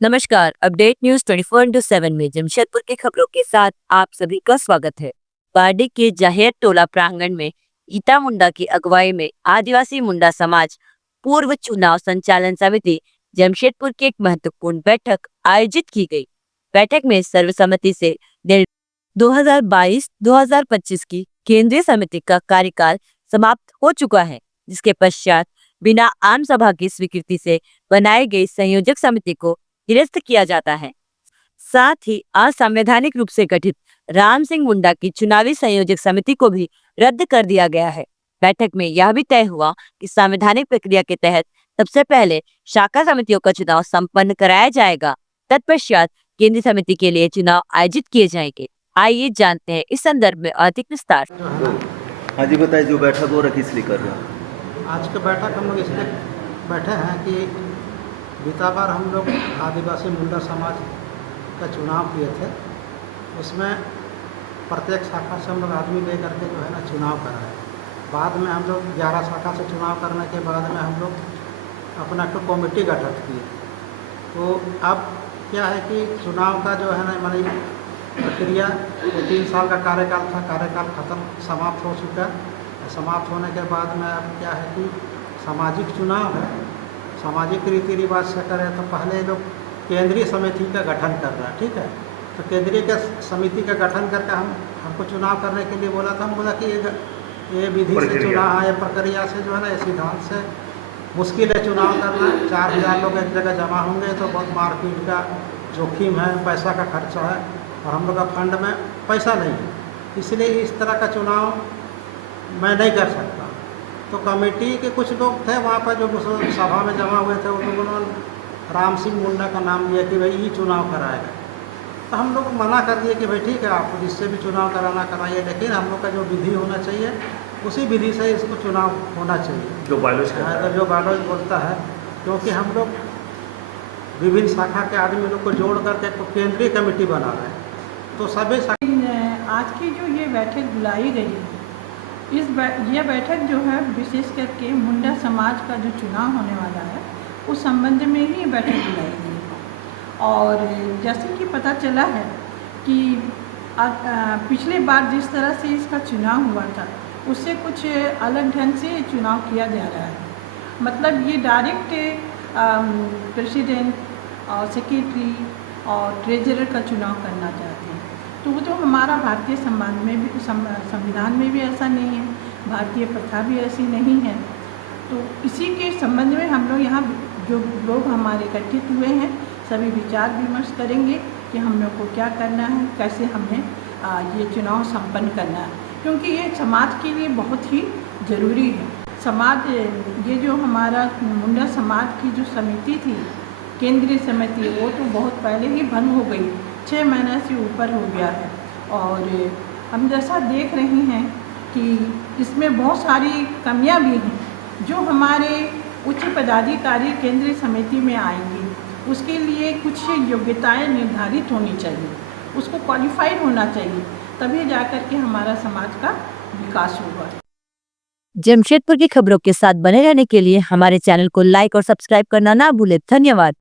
नमस्कार। Update news 24/7 में जमशेदपुर की खबरों के साथ आप सभी का स्वागत है। पारडी के जाहेर टोला प्रांगण में गीता मुंडा की अगुवाई में आदिवासी मुंडा समाज पूर्व चुनाव संचालन समिति जमशेदपुर की एक महत्वपूर्ण बैठक आयोजित की गई। बैठक में सर्वसम्मति से 2022-2025 की केंद्रीय समिति का कार्यकाल समाप्त हो चुका है, जिसके पश्चात बिना आम सभा की स्वीकृति से बनाई गई संयोजक समिति को निरस्त किया जाता है। साथ ही असंवैधानिक रूप से गठित राम सिंह मुंडा की चुनावी संयोजक समिति को भी रद्द कर दिया गया है। बैठक में यह भी तय हुआ कि संवैधानिक प्रक्रिया के तहत सबसे पहले शाखा समितियों का चुनाव संपन्न कराया जाएगा, तत्पश्चात केंद्रीय समिति के लिए चुनाव आयोजित किए जाएंगे। आइए जानते हैं इस संदर्भ में अधिक विस्तार। हाँ जी, बताइए। जो बैठक हो रखी इसलिए कर रहे हैं? आज की बैठक हम लोग इसलिए बैठे हैं कि बीता बार हम लोग आदिवासी मुंडा समाज का चुनाव किए थे। उसमें प्रत्येक शाखा से हम लोग आदमी ले करके जो है ना चुनाव कराए। बाद में हम लोग 11 शाखा से चुनाव करने के बाद में हम लोग अपना एक कमेटी गठित किए। तो अब क्या है कि चुनाव का जो है ना हमारी प्रक्रिया 3 साल का कार्यकाल था, कार्यकाल खत्म समाप्त हो चुका। समाप्त होने के बाद में अब क्या है कि सामाजिक चुनाव है। सामाजिक रीति रिवाज से करें तो पहले लोग केंद्रीय समिति का गठन कर रहा है, ठीक है। तो केंद्रीय के समिति का गठन करके हमको चुनाव करने के लिए बोला था। हम बोला कि ये विधि से चुनाव है, ये प्रक्रिया से जो है ना, ये सिद्धांत से मुश्किल है चुनाव करना। 4000 लोग एक जगह जमा होंगे तो बहुत मारपीट का जोखिम है, पैसा का खर्चा है और हम लोग का फंड में पैसा नहीं है, इसलिए इस तरह का चुनाव मैं नहीं कर सकता। तो कमेटी के कुछ लोग थे वहाँ पर जो सभा में जमा हुए थे, उन लोगों ने राम सिंह मुंडा का नाम लिया कि भाई ये चुनाव कराएगा। तो हम लोग मना कर दिए कि भाई ठीक है, आप जिससे भी चुनाव कराना कराइए, लेकिन हम लोग का जो विधि होना चाहिए उसी विधि से इसको चुनाव होना चाहिए, जो बायलॉज बोलता है। क्योंकि हम लोग विभिन्न शाखा के आदमी लोग को जोड़ करके केंद्रीय कमेटी बना रहे हैं। तो सभी आज की जो ये बैठक बुलाई गई है, यह बैठक जो है विशेष करके मुंडा समाज का जो चुनाव होने वाला है उस संबंध में ही बैठक बुलाई गई है। और जैसे कि पता चला है कि पिछले बार जिस तरह से इसका चुनाव हुआ था उससे कुछ अलग ढंग से चुनाव किया जा रहा है। मतलब ये डायरेक्ट प्रेसिडेंट और सेक्रेटरी और ट्रेजरर का चुनाव करना चाहते हैं। तो वो तो हमारा भारतीय संविधान में भी ऐसा नहीं है, भारतीय प्रथा भी ऐसी नहीं है। तो इसी के संबंध में हम लोग यहाँ जो लोग हमारे इकट्ठित हुए हैं सभी विचार विमर्श करेंगे कि हम लोग को क्या करना है, कैसे हमें ये चुनाव संपन्न करना है, क्योंकि ये समाज के लिए बहुत ही ज़रूरी है। समाज ये जो हमारा मुंडा समाज की जो समिति थी, केंद्रीय समिति, वो तो बहुत पहले ही भंग हो गई, 6 महीने से ऊपर हो गया है। और हम जैसा देख रहे हैं कि इसमें बहुत सारी कमियां भी हैं। जो हमारे उच्च पदाधिकारी केंद्रीय समिति में आएंगे उसके लिए कुछ योग्यताएं निर्धारित होनी चाहिए, उसको क्वालिफाइड होना चाहिए, तभी जाकर के हमारा समाज का विकास होगा। जमशेदपुर की खबरों के साथ बने रहने के लिए हमारे चैनल को लाइक और सब्सक्राइब करना ना भूलें। धन्यवाद।